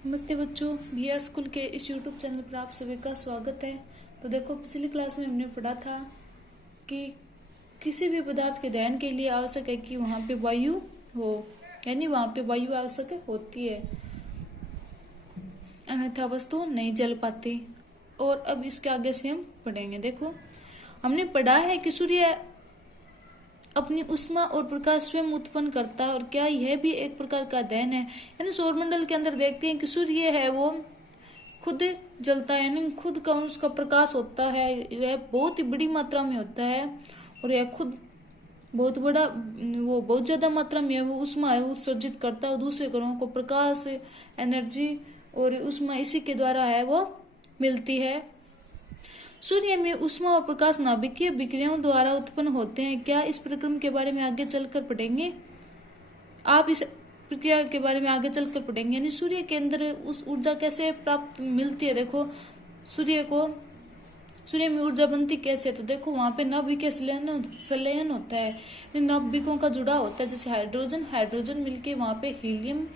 नमस्ते बच्चों, B R school के इस यूट्यूब चैनल पर आप सभी का स्वागत है। तो देखो, पिछली क्लास में हमने पढ़ा था कि किसी भी पदार्थ के दहन के लिए आवश्यक है कि वहाँ पे वायु हो, यानी वहाँ पे वायु आवश्यक होती है, अन्यथा वस्तु नहीं जल पाती। और अब इसके आगे से हम पढ़ेंगे। देखो, हमने पढ़ा है कि सूर्य अपनी उष्मा और प्रकाश स्वयं उत्पन्न करता है, और क्या यह भी एक प्रकार का दहन है। यानी सौरमंडल के अंदर देखते हैं कि सूर्य है वो खुद जलता है, यानी खुद का उसका प्रकाश होता है, वह बहुत ही बड़ी मात्रा में होता है, और यह खुद बहुत बड़ा वो बहुत ज्यादा मात्रा में वो उष्मा है वो उत्सर्जित करता है, और दूसरे ग्रहों को प्रकाश, एनर्जी और उष्मा इसी के द्वारा है वो मिलती है। सूर्य में उष्मा और प्रकाश नाभिकीय विक्रियाओं द्वारा उत्पन्न होते हैं। क्या इस प्रक्रम के बारे में आगे चलकर पढ़ेंगे। आप इस प्रक्रिया के बारे में आगे चलकर पढ़ेंगे, यानी सूर्य के अंदर उस ऊर्जा कैसे प्राप्त मिलती है। देखो, सूर्य में ऊर्जा बनती कैसे है। तो देखो, वहां पे नाभिकीय संलयन होता है, नाभिकों का जुड़ाव होता है। जैसे हाइड्रोजन मिलके वहां पे हीलियम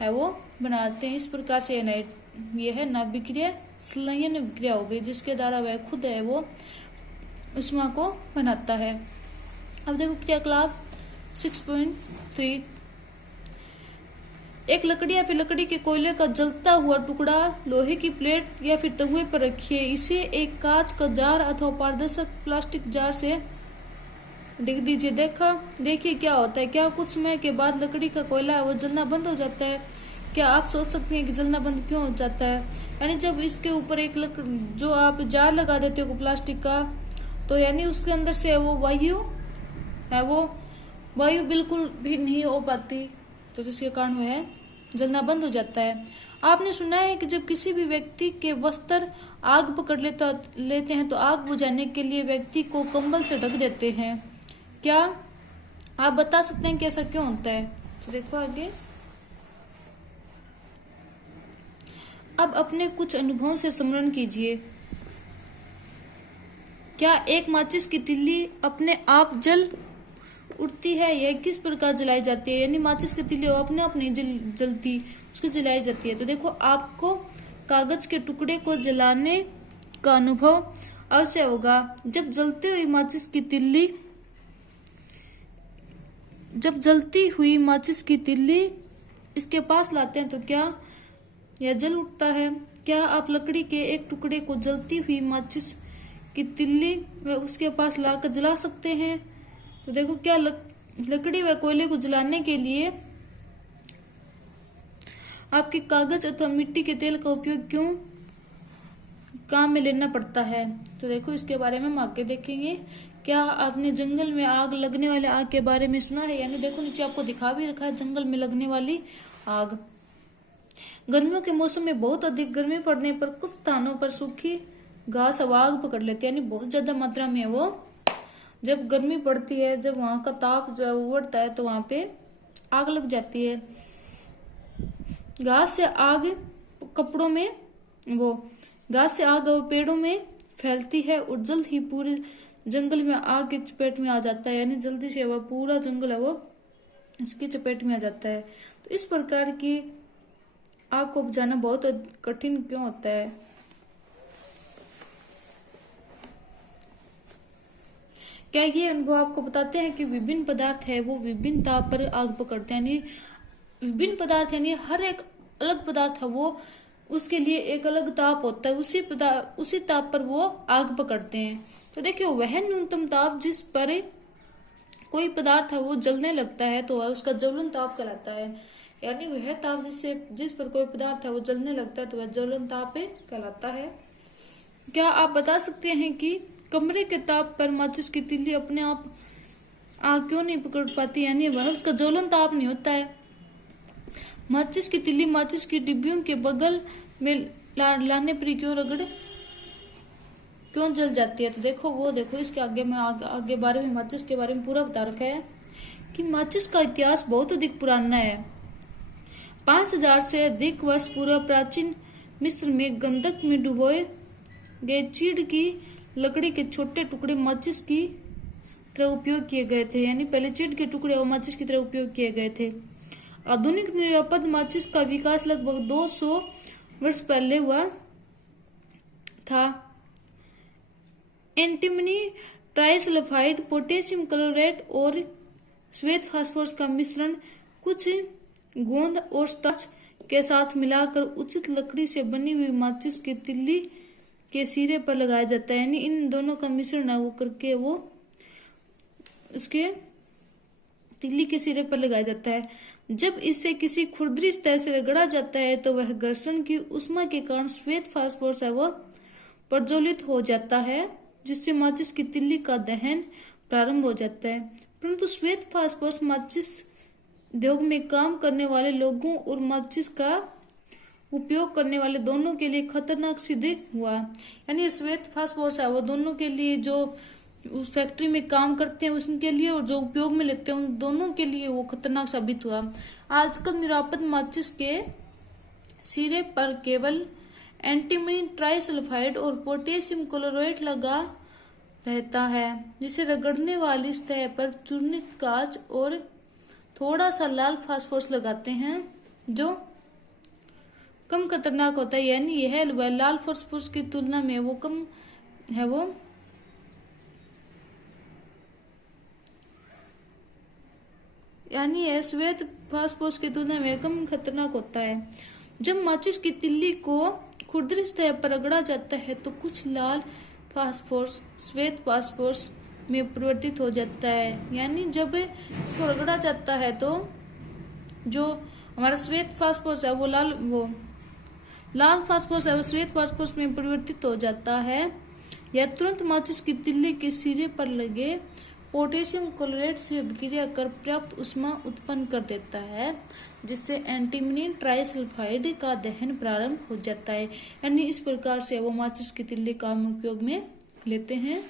है वो बनाते हैं। इस प्रकार से यह है नाभिकीय संलयन विक्रिया हो गई, जिसके द्वारा वह खुद है वो उष्मा को बनाता है। अब देखो क्रियाकलाप 6.3। एक लकड़ी या फिर लकड़ी के कोयले का जलता हुआ टुकड़ा लोहे की प्लेट या फिर तहुए पर रखिए। इसे एक कांच का जार अथवा पारदर्शक प्लास्टिक जार से ढक दीजिए। देखिए क्या होता है। क्या कुछ समय के बाद लकड़ी का कोयला है वो जलना बंद हो जाता है। क्या आप सोच सकते हैं कि जलना बंद क्यों हो जाता है। यानी जब इसके ऊपर एक जो आप जार लगा देते हो प्लास्टिक का, तो यानी उसके अंदर से वो वायु बिल्कुल भी नहीं हो पाती, तो जिसके कारण वह जलना बंद हो जाता है। आपने सुना है कि जब किसी भी व्यक्ति के वस्त्र आग पकड़ लेते हैं तो आग बुझाने के लिए व्यक्ति को कंबल से ढक देते हैं। क्या आप बता सकते हैं कि ऐसा क्यों होता है। तो देखो आगे। अब अपने कुछ अनुभवों से स्मरण कीजिए। क्या एक माचिस की तिल्ली अपने आप जल उठती है। यह किस प्रकार जलाई जाती है। यानी माचिस की तिल्ली अपने आप नहीं जलती, उसको जलाई जाती है। तो देखो, आपको कागज के टुकड़े को जलाने का अनुभव अवश्य होगा। जब जलती हुई माचिस की तिल्ली इसके पास लाते हैं तो क्या यह जल उठता है। क्या आप लकड़ी के एक टुकड़े को जलती हुई माचिस की तिल्ली व उसके पास लाकर जला सकते हैं। तो देखो, क्या लकड़ी व कोयले को जलाने के लिए आपके कागज अथवा मिट्टी के तेल का उपयोग क्यों काम में लेना पड़ता है। तो देखो, इसके बारे में हम आगे देखेंगे। क्या आपने जंगल में आग लगने वाले आग के बारे में सुना है। यानी देखो, नीचे आपको दिखा भी रखा है जंगल में लगने वाली आग। गर्मियों के मौसम में बहुत अधिक गर्मी पड़ने पर कुछ स्थानों पर सूखी घास अब आग पकड़ लेती है, यानी बहुत ज्यादा मात्रा में वो जब गर्मी पड़ती है, जब वहां का ताप जो है बढ़ता है, तो वहां पे आग लग जाती है। घास से आग पेड़ों में फैलती है और जल्द ही पूरे जंगल में आग की चपेट में आ जाता है। यानी जल्दी से वह पूरा जंगल है वो इसकी चपेट में आ जाता है। तो इस प्रकार की आग को बुझाना बहुत कठिन क्यों होता है। क्या ये अनुभव आपको बताते हैं कि विभिन्न पदार्थ है वो विभिन्न ताप पर आग पकड़ते हैं। यानी विभिन्न पदार्थ यानी हर एक अलग पदार्थ है वो उसके लिए एक अलग ताप होता है, उसी ताप पर वो आग पकड़ते हैं। तो देखिए, वह न्यूनतम ताप जिस पर कोई पदार्थ है वो जलने लगता है तो वह उसका ज्वलन ताप कहलाता है। यानी वह ताप जिस पर कोई पदार्थ है वो जलने लगता है तो वह ज्वलन ताप कहलाता है। क्या आप बता सकते हैं कि कमरे के ताप पर माचिस की तिल्ली अपने आप आग क्यों नहीं पकड़ पाती। यानी वह उसका ज्वलन ताप नहीं होता है। माचिस की तिल्ली माचिस की डिब्बियों के बगल में लाने पर क्यों जल जाती है। तो देखो इसके आगे में आगे बारे में माचिस के बारे में पूरा बता रखा है कि माचिस का इतिहास बहुत अधिक पुराना है। 5000 से अधिक वर्ष पूर्व प्राचीन मिस्र में गंधक में डुबोए गए चीड़ की लकड़ी के छोटे टुकड़े माचिस की तरह उपयोग किए गए थे। यानी पहले चीड़ के टुकड़े और माचिस की तरह उपयोग किए गए थे। आधुनिक निरापद माचिस का विकास लगभग 200 वर्ष पहले हुआ था। एंटीमनी ट्राइसल्फाइड, पोटेशियम क्लोराइड और श्वेत फास्फोरस का मिश्रण कुछ गोंद और स्टार्च के साथ मिलाकर उचित लकड़ी से बनी हुई माचिस की तिल्ली के सिरे पर लगाया जाता है। यानी इन दोनों का मिश्रण है वो करके वो उसके तिल्ली के सिरे पर लगाया जाता है। जब इसे किसी खुरदरी सतह से रगड़ा जाता है तो वह घर्षण की उष्मा के कारण श्वेत फास्फोरस है वो प्रज्वलित हो जाता है, जिससे माचिस की तिल्ली का दहन प्रारंभ हो जाता है। परंतु श्वेत फास्फोरस माचिस उद्योग में काम करने वाले लोगों और माचिस का उपयोग करने वाले दोनों के लिए खतरनाक सिद्ध हुआ। यानी श्वेत फास्फोरस है वो दोनों के लिए, जो उस फैक्ट्री में काम करते हैं उनके लिए और जो उपयोग में लेते हैं उन दोनों के लिए वो खतरनाक साबित हुआ। आजकल निरापद माचिस के सिरे पर केवल एंटीमनी ट्राइसल्फाइड और पोटेशियम क्लोराइड लगा रहता है, जिसे रगड़ने वाली सतह पर चूर्णित कांच और थोड़ा सा लाल फास्फोरस लगाते हैं, जो कम खतरनाक होता है। यानी यह लाल फास्फोरस की तुलना में वो कम है, वो यानी यह श्वेत फास्फोरस की तुलना में कम खतरनाक होता है। जब माचिस की तिल्ली को खुरदरी सतह पर रगड़ा जाता है तो कुछ लाल फास्फोरस श्वेत फास्फोरस में परिवर्तित हो जाता है। यानी जब इसको रगड़ा जाता है तो जो हमारा श्वेत फास्फोरस है वो लाल फास्फोरस है वो श्वेत फास्फोरस में परिवर्तित हो जाता है। यह तुरंत माचिस की तिल्ली के सिरे पर लगे पोटेशियम क्लोराइड से अभिक्रिया कर पर्याप्त ऊष्मा उत्पन्न कर देता है, जिससे एंटीमनी ट्राइसल्फाइड का दहन प्रारंभ हो जाता है। यानी इस प्रकार से वो माचिस की तिल्ली काम उपयोग में लेते हैं।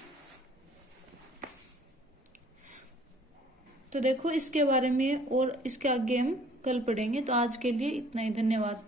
तो देखो इसके बारे में और इसके आगे हम कल पढ़ेंगे। तो आज के लिए इतना ही, धन्यवाद।